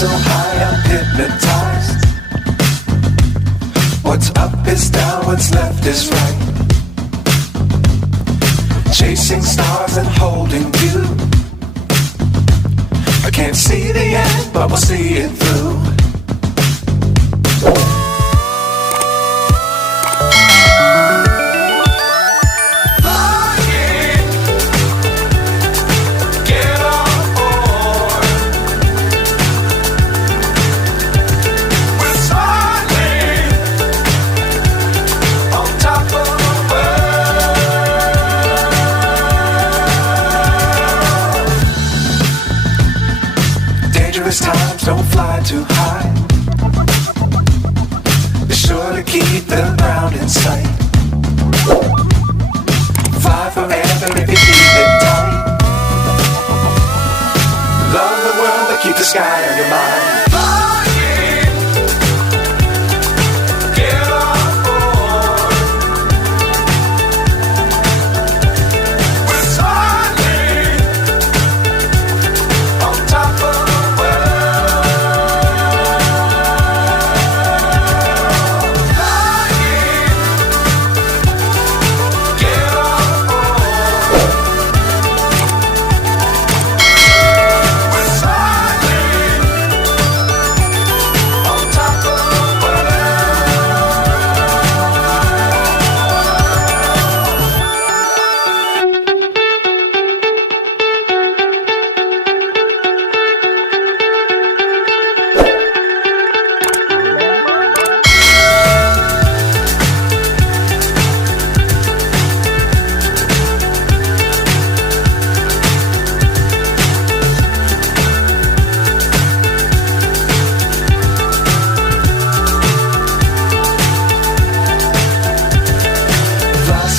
so high I'm hypnotized. What's up is down, what's left is right. Chasing stars and holding you. I can't see the end, but we'll see it through. Times don't fly too high. Be sure to keep the ground in sight. Fly forever if you keep it tight. Love the world but keep the sky on your mind.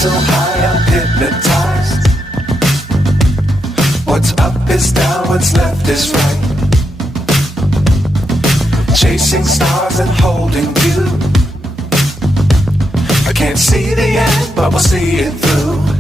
So high I'm hypnotized. What's up is down, what's left is right. Chasing stars and holding you. I can't see the end, but we'll see it through.